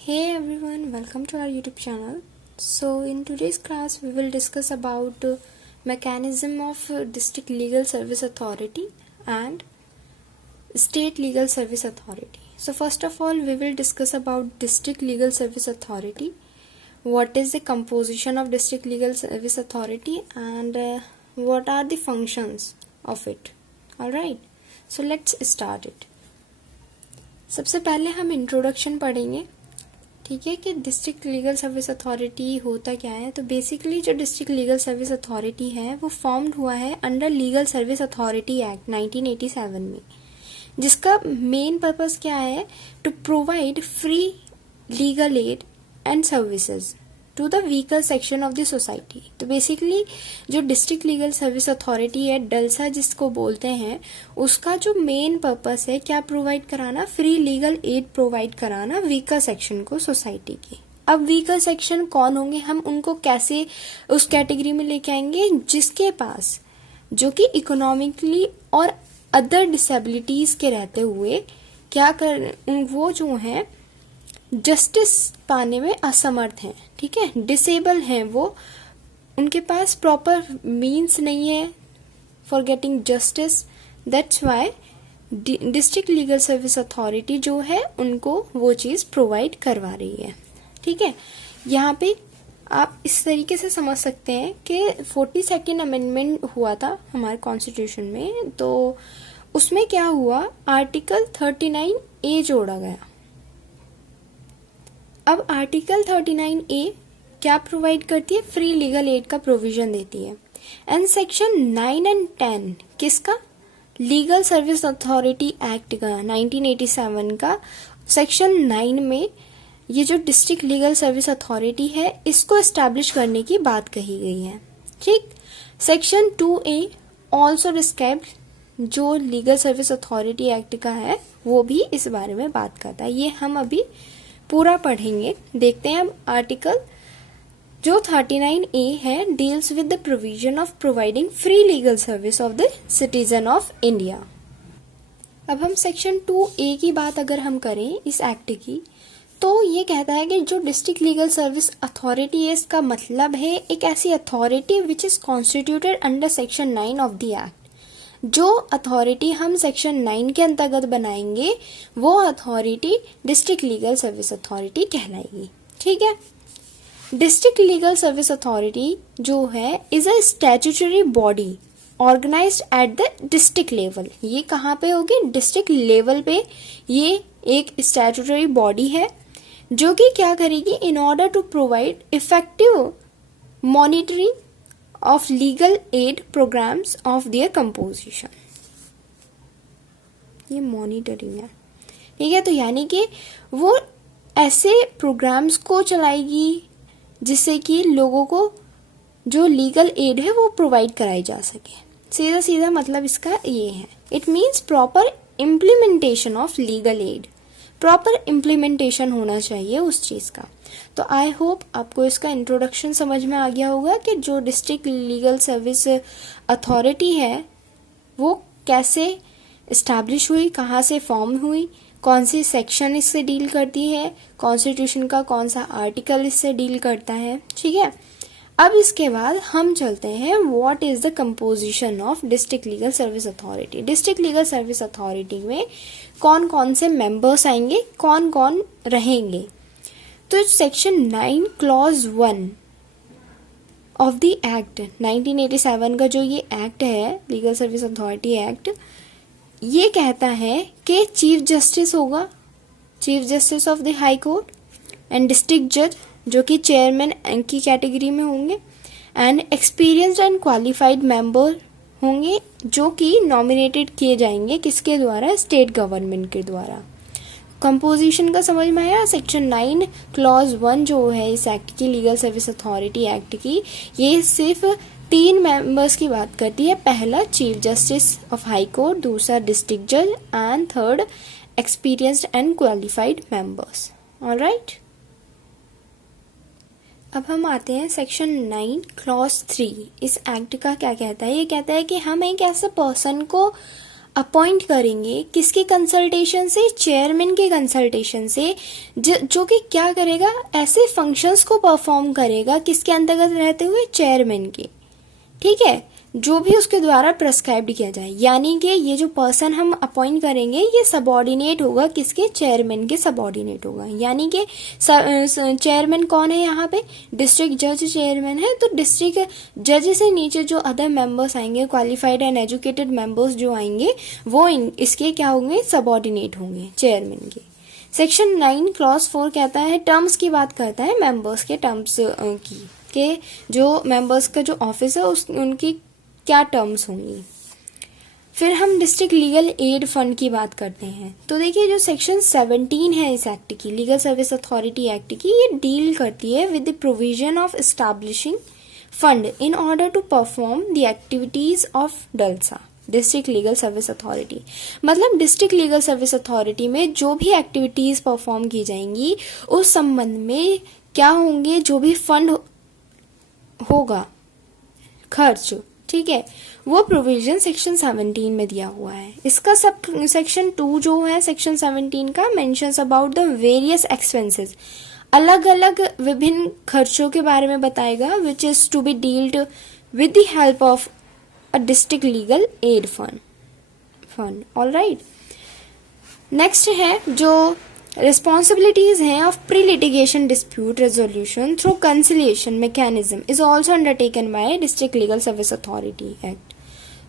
Hey everyone, welcome to our YouTube channel. So in today's class we will discuss about mechanism of District Legal Service Authority and State Legal Service Authority. So first of all we will discuss about District Legal Service Authority. What is the composition of District Legal Service Authority and what are the functions of it. Alright, so let's start it. सबसे पहले हम introduction पढ़ेंगे, ठीक है, कि district legal service authority होता क्या है। तो बेसिकली जो डिस्ट्रिक्ट लीगल सर्विस अथॉरिटी है वो फॉर्म्ड हुआ है under legal service authority act 1987 में, जिसका मेन पर्पस क्या है, to provide free legal aid and services to the weaker section of the society. तो बेसिकली जो डिस्ट्रिक्ट लीगल सर्विस अथॉरिटी है, डलसा जिसको बोलते हैं, उसका जो मेन पर्पस है क्या प्रोवाइड कराना, फ्री लीगल एड प्रोवाइड कराना वीकर सेक्शन को सोसाइटी की। अब वीकर सेक्शन कौन होंगे, हम उनको कैसे उस कैटेगरी में लेके आएंगे, जिसके पास जो कि इकोनॉमिकली और अदर डिसेबिलिटीज के रहते हुए क्या कर, वो जो है जस्टिस पाने में असमर्थ हैं, ठीक है, डिसेबल हैं, वो उनके पास प्रॉपर मीन्स नहीं है for getting justice. That's why district legal service authority जो है उनको वो चीज़ प्रोवाइड करवा रही है, ठीक है। यहाँ पे आप इस तरीके से समझ सकते हैं कि 42nd अमेंडमेंट हुआ था हमारे कॉन्स्टिट्यूशन में, तो उसमें क्या हुआ, आर्टिकल 39A जोड़ा गया। अब आर्टिकल 39A क्या प्रोवाइड करती है, फ्री लीगल एड का प्रोविजन देती है। एंड सेक्शन 9 एंड 10 किसका, लीगल सर्विस अथॉरिटी एक्ट का 1987 का सेक्शन 9 में ये जो डिस्ट्रिक्ट लीगल सर्विस अथॉरिटी है इसको एस्टैब्लिश करने की बात कही गई है, ठीक। सेक्शन 2A ऑल्सो डिस्क्राइब्ड जो लीगल सर्विस अथॉरिटी एक्ट का है वो भी इस बारे में बात करता है। ये हम अभी पूरा पढ़ेंगे। देखते हैं अब आर्टिकल जो 39A है, deals with the provision of providing free legal service of the citizen of India. अब हम सेक्शन 2A की बात अगर हम करें इस एक्ट की, तो ये कहता है कि जो डिस्ट्रिक्ट लीगल सर्विस अथॉरिटी है इसका मतलब है एक ऐसी authority which is constituted under section 9 of the act. जो अथॉरिटी हम सेक्शन 9 के अंतर्गत बनाएंगे वो authority district legal service authority कहलाएगी, ठीक है। डिस्ट्रिक्ट लीगल सर्विस अथॉरिटी जो है is a statutory body organised at the district level. ये कहाँ पे होगी, डिस्ट्रिक्ट लेवल पे ये एक स्टैट्यूटरी बॉडी है जो कि क्या करेगी, in order to provide effective monitoring of legal aid programs of their composition। ये मॉनिटरिंग है, ठीक है। तो यानी कि वो ऐसे प्रोग्राम्स को चलाएगी जिससे कि लोगों को जो लीगल एड है वो प्रोवाइड कराई जा सके। सीधा सीधा मतलब इसका ये है, it means proper implementation of legal aid, proper implementation होना चाहिए उस चीज़ का। तो आई होप आपको इसका इंट्रोडक्शन समझ में आ गया होगा कि जो डिस्ट्रिक्ट लीगल सर्विस अथॉरिटी है वो कैसे इस्टेब्लिश हुई, कहाँ से फॉर्म हुई, कौन सी सेक्शन इससे डील करती है, कॉन्स्टिट्यूशन का कौन सा आर्टिकल इससे डील करता है, ठीक है। अब इसके बाद हम चलते हैं what is the composition of district legal service authority. District legal service authority में कौन कौन से मेंबर्स आएंगे, कौन कौन रहेंगे। तो section 9 clause 1 of the act 1987 का जो ये एक्ट है लीगल सर्विस अथॉरिटी एक्ट, ये कहता है कि चीफ जस्टिस होगा, chief justice of the high court and district जज जो कि चेयरमैन की कैटेगरी में होंगे, and experienced and qualified member होंगे जो कि नॉमिनेटेड किए जाएंगे किसके द्वारा, स्टेट गवर्नमेंट के द्वारा। कंपोजिशन का समझ में आया। सेक्शन 9 क्लॉज 1 जो है इस एक्ट की, लीगल सर्विस अथॉरिटी एक्ट की, ये सिर्फ 3 मेंबर्स की बात करती है। पहला chief justice of high court, दूसरा डिस्ट्रिक्ट जज and third experienced and qualified members. Alright, अब हम आते हैं सेक्शन 9 क्लॉज 3। इस एक्ट का क्या कहता है, ये कहता है कि हम एक ऐसे पर्सन को अपॉइंट करेंगे किसके कंसल्टेशन से, चेयरमैन के कंसल्टेशन से, जो कि क्या करेगा, ऐसे फंक्शंस को परफॉर्म करेगा किसके अंतर्गत रहते हुए, चेयरमैन के, ठीक है, जो भी उसके द्वारा प्रेस्क्राइब्ड किया जाए। यानी कि ये जो पर्सन हम अपॉइंट करेंगे ये सबऑर्डिनेट होगा किसके, चेयरमैन के सबऑर्डिनेट होगा। यानी कि चेयरमैन कौन है यहाँ पे, डिस्ट्रिक्ट जज चेयरमैन है, तो डिस्ट्रिक्ट जज से नीचे जो अदर मेंबर्स आएंगे, क्वालिफाइड एंड एजुकेटेड मेंबर्स जो आएंगे, वो इसके क्या होंगे, सबऑर्डिनेट होंगे चेयरमैन के। सेक्शन 9 क्लॉज 4 कहता है, टर्म्स की बात करता है, मेंबर्स के टर्म्स की, के जो मेंबर्स का जो ऑफिस है उनकी क्या टर्म्स होंगी। फिर हम डिस्ट्रिक्ट लीगल एड फंड की बात करते हैं। तो देखिए जो सेक्शन 17 है इस एक्ट की, लीगल सर्विस अथॉरिटी एक्ट की, ये डील करती है with the provision of establishing fund in order to perform the activities of DALSA, district legal service authority. मतलब डिस्ट्रिक्ट लीगल सर्विस अथॉरिटी में जो भी एक्टिविटीज परफॉर्म की जाएंगी उस संबंध में क्या होंगे, जो भी फंड होगा, खर्च, ठीक है, वो प्रोविजन सेक्शन 17 में दिया हुआ है। इसका सब सेक्शन 2 जो है सेक्शन 17 का, mentions about the various expenses, अलग अलग विभिन्न खर्चों के बारे में बताएगा, which is to be dealt with the help of a district legal aid fund. All right, next है जो responsibilities हैं of pre-litigation dispute resolution through conciliation mechanism is also undertaken by District Legal Service Authority Act।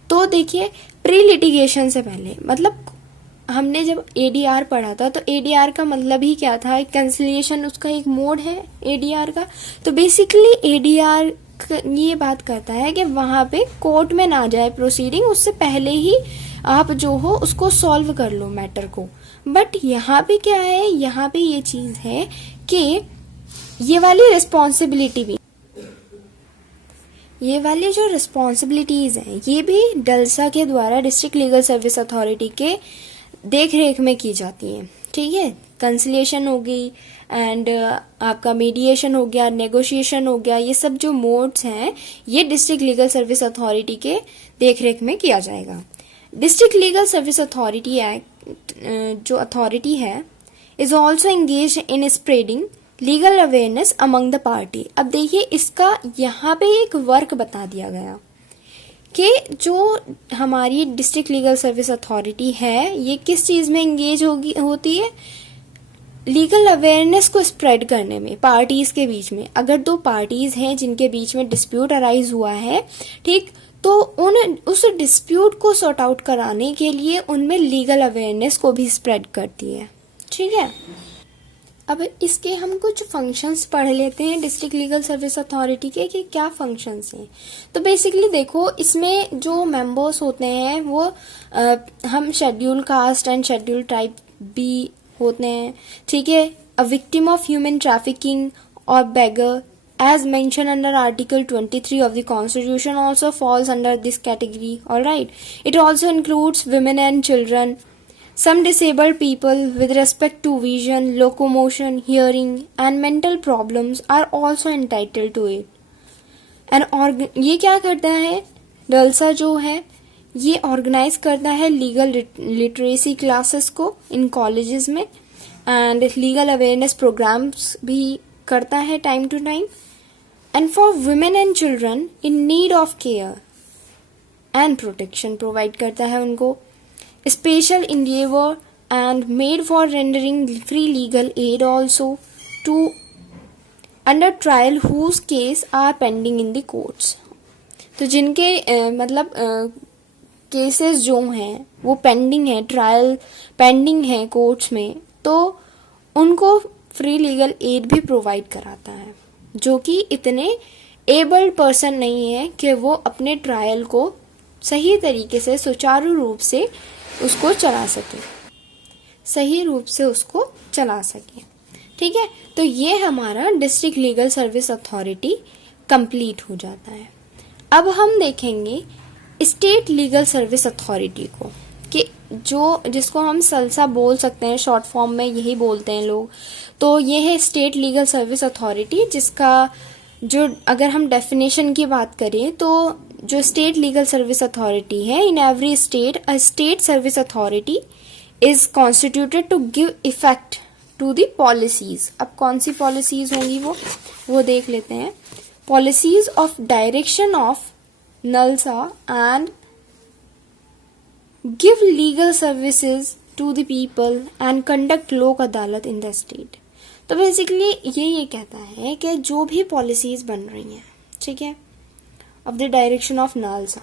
तो देखिए pre-litigation से पहले, मतलब हमने जब ADR पढ़ा था तो ADR का मतलब ही क्या था, conciliation उसका एक मोड है ADR का। तो बेसिकली ADR ये बात करता है कि वहां पे कोर्ट में ना जाए प्रोसीडिंग, उससे पहले ही आप जो हो उसको सॉल्व कर लो मैटर को। बट यहाँ पे क्या है, यहाँ पे ये चीज है कि ये वाली रिस्पॉन्सिबिलिटी भी, ये वाली जो रिस्पॉन्सिबिलिटीज हैं ये भी डलसा के द्वारा डिस्ट्रिक्ट लीगल सर्विस अथॉरिटी के देख रेख में की जाती हैं, ठीक है। कंसिलिएशन हो गई एंड आपका मीडिएशन हो गया, नेगोशिएशन हो गया, ये सब जो मोड्स हैं ये डिस्ट्रिक्ट लीगल सर्विस अथॉरिटी के देख रेख में किया जाएगा। District legal service authority act जो अथॉरिटी है is also engage in spreading legal awareness among the party. अब देखिए इसका यहाँ पे एक वर्क बता दिया गया कि जो हमारी डिस्ट्रिक्ट लीगल सर्विस अथॉरिटी है ये किस चीज में एंगेज होती है, लीगल अवेयरनेस को स्प्रेड करने में पार्टीज के बीच में। अगर दो पार्टीज हैं जिनके बीच में डिस्प्यूट अराइज हुआ है, ठीक, तो उस डिस्प्यूट को सॉर्ट आउट कराने के लिए उनमें लीगल अवेयरनेस को भी स्प्रेड करती है, ठीक है। अब इसके हम कुछ फंक्शंस पढ़ लेते हैं डिस्ट्रिक्ट लीगल सर्विस अथॉरिटी के कि क्या फंक्शंस हैं। तो बेसिकली देखो इसमें जो मेंबर्स होते हैं वो हम schedule caste and schedule tribe भी होते हैं, ठीक है। A victim of human trafficking और बेगर as mentioned under Article 23 of the Constitution also falls under this category, alright. It also includes women and children. Some disabled people with respect to vision, locomotion, hearing and mental problems are also entitled to it. And ये क्या करता है, डलसा जो है ये organise करता है legal literacy classes को इन कॉलेजेस में एंड लीगल अवेयरनेस प्रोग्राम्स भी करता है time to time. And for women and children in need of care and protection provide करता है उनको special endeavor and made for rendering free legal aid also to under trial whose case are pending in the courts। तो जिनके मतलब cases जो हैं वो pending है, ट्रायल पेंडिंग है कोर्ट्स में, तो उनको फ्री लीगल एड भी प्रोवाइड कराता है, जो कि इतने एबल्ड पर्सन नहीं है कि वो अपने ट्रायल को सही तरीके से सुचारू रूप से उसको चला सके, सही रूप से उसको चला सके, ठीक है। तो ये हमारा district legal service authority complete हो जाता है। अब हम देखेंगे स्टेट लीगल सर्विस अथॉरिटी को कि जिसको हम सल्सा बोल सकते हैं, शॉर्ट फॉर्म में यही बोलते हैं लोग। तो ये है स्टेट लीगल सर्विस अथॉरिटी, जिसका जो अगर हम डेफिनेशन की बात करें तो जो स्टेट लीगल सर्विस अथॉरिटी है, in every state a state service authority is constituted to give effect to the policies. अब कौन सी पॉलिसीज होंगी वो देख लेते हैं। Policies of direction of NALSA and give legal services to the people and conduct Lok Adalat in the state. तो basically ये कहता है कि जो भी पॉलिसीज बन रही हैं, ठीक है, of the direction of NALSA,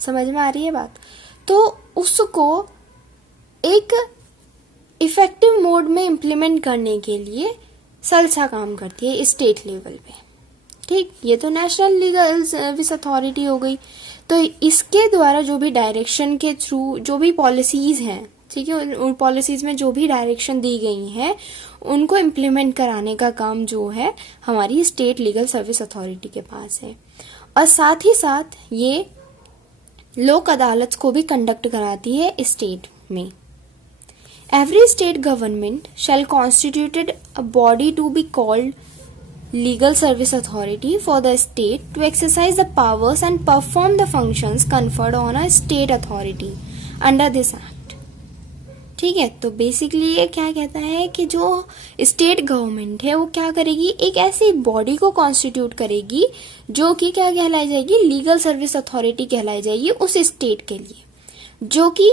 समझ में आ रही है बात, तो उसको एक इफेक्टिव मोड में इम्प्लीमेंट करने के लिए सल्सा काम करती है स्टेट लेवल पे। ठीक, ये तो नेशनल लीगल सर्विस अथॉरिटी हो गई। तो इसके द्वारा जो भी डायरेक्शन के थ्रू जो भी पॉलिसीज हैं, ठीक है, उन पॉलिसीज में जो भी डायरेक्शन दी गई हैं उनको इम्प्लीमेंट कराने का काम जो है हमारी स्टेट लीगल सर्विस अथॉरिटी के पास है। और साथ ही साथ ये लोक अदालत को भी कंडक्ट कराती है स्टेट में। Every state government shall constituted a body to be called legal service authority for the state to exercise the powers and perform the functions conferred on a state authority under this act। ठीक है, तो basically ये क्या कहता है कि जो state government है वो क्या करेगी, एक ऐसी बॉडी को कॉन्स्टिट्यूट करेगी जो कि क्या कहलाई जाएगी, लीगल सर्विस अथॉरिटी कहलाई जाएगी उस स्टेट के लिए, जो कि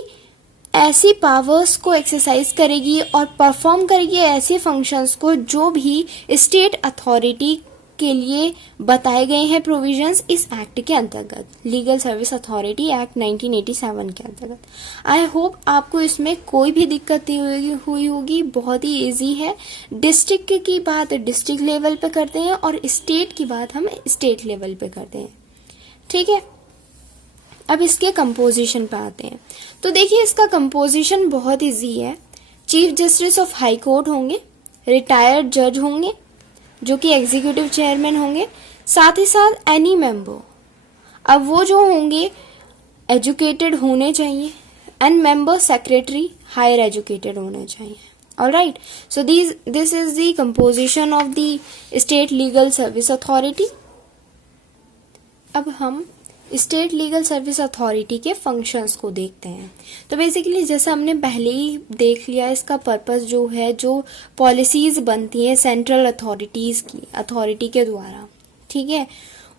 ऐसी पावर्स को एक्सरसाइज करेगी और परफॉर्म करेगी ऐसे फंक्शंस को जो भी स्टेट अथॉरिटी के लिए बताए गए हैं प्रोविजंस इस एक्ट के अंतर्गत, लीगल सर्विस अथॉरिटी एक्ट 1987 के अंतर्गत। आई होप आपको इसमें कोई भी दिक्कत नहीं हुई होगी, बहुत ही इजी है। डिस्ट्रिक्ट की बात डिस्ट्रिक्ट लेवल पे करते हैं और स्टेट की बात हम स्टेट लेवल पे करते हैं। ठीक है, अब इसके कंपोजिशन पे आते हैं। तो देखिए इसका कंपोजिशन बहुत इजी है। Chief justice of high court होंगे, रिटायर्ड जज होंगे जो कि एग्जीक्यूटिव चेयरमैन होंगे, साथ ही साथ एनी मेंबर, अब वो जो होंगे एजुकेटेड होने चाहिए, and member secretary higher educated होने चाहिए। Alright, so this is the composition of the state legal service authority. अब हम स्टेट लीगल सर्विस अथॉरिटी के फंक्शंस को देखते हैं। तो बेसिकली जैसा हमने पहले ही देख लिया, इसका पर्पस जो है, जो पॉलिसीज बनती हैं सेंट्रल अथॉरिटीज की अथॉरिटी के द्वारा, ठीक है,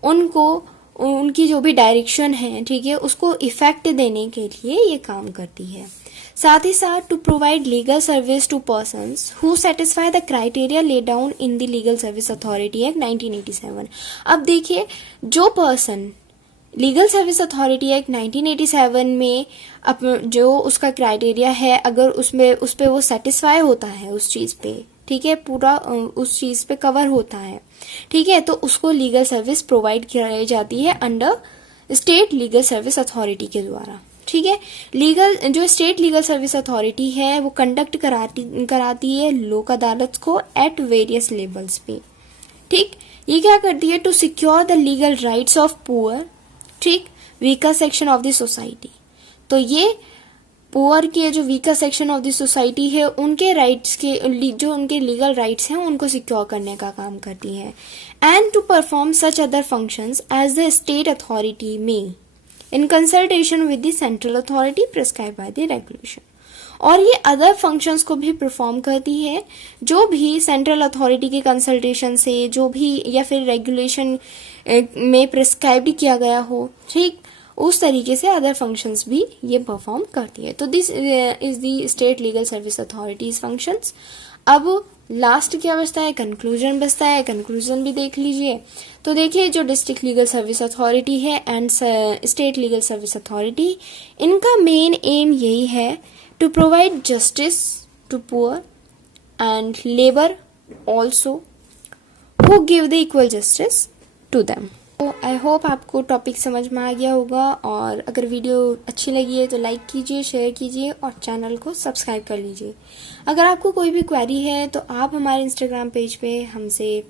उनको उनकी जो भी डायरेक्शन है, ठीक है, उसको इफेक्ट देने के लिए ये काम करती है। साथ ही साथ to provide legal service to persons who satisfy the criteria laid down in the legal service authority act 1987। अब देखिए जो person legal service authority act 1987 में जो उसका क्राइटेरिया है, अगर उस पे वो सेटिस्फाई होता है उस चीज पे, ठीक है, पूरा उस चीज पे कवर होता है, ठीक है, तो उसको लीगल सर्विस प्रोवाइड कराई जाती है under state legal service authority के द्वारा। ठीक है, जो स्टेट लीगल सर्विस अथॉरिटी है वो कंडक्ट कराती है लोक अदालत को एट वेरियस लेवल्स पे। ठीक, ये क्या करती है, to secure the legal rights of poor, ठीक, weaker section of the society. तो ये पुअर के जो weaker section of the society है उनके राइट्स के जो उनके लीगल राइट्स हैं उनको सिक्योर करने का काम करती है। And to perform such other functions as the state authority में in consultation with the central authority prescribe by the regulation. और ये अदर फंक्शंस को भी परफॉर्म करती है जो भी सेंट्रल अथॉरिटी के कंसल्टेशन से जो भी या फिर रेगुलेशन में प्रिस्क्राइब किया गया हो, ठीक, उस तरीके से अदर फंक्शंस भी ये परफॉर्म करती है। तो this is the state legal service authorities functions. अब लास्ट क्या बचता है, कंक्लूजन बचता है। कंक्लूजन भी देख लीजिए। तो देखिए जो डिस्ट्रिक्ट लीगल सर्विस अथॉरिटी है and state legal service authority, इनका मेन एम यही है to provide justice to poor and labor also who give the equal justice to them। तो आई होप आपको टॉपिक समझ में आ गया होगा, और अगर वीडियो अच्छी लगी है तो लाइक कीजिए, शेयर कीजिए और चैनल को सब्सक्राइब कर लीजिए। अगर आपको कोई भी क्वेरी है तो आप हमारे इंस्टाग्राम पेज पे हमसे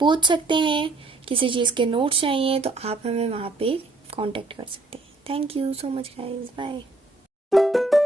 पूछ सकते हैं। किसी चीज़ के नोट्स चाहिए तो आप हमें वहाँ पे कांटेक्ट कर सकते हैं। Thank you so much guys, bye.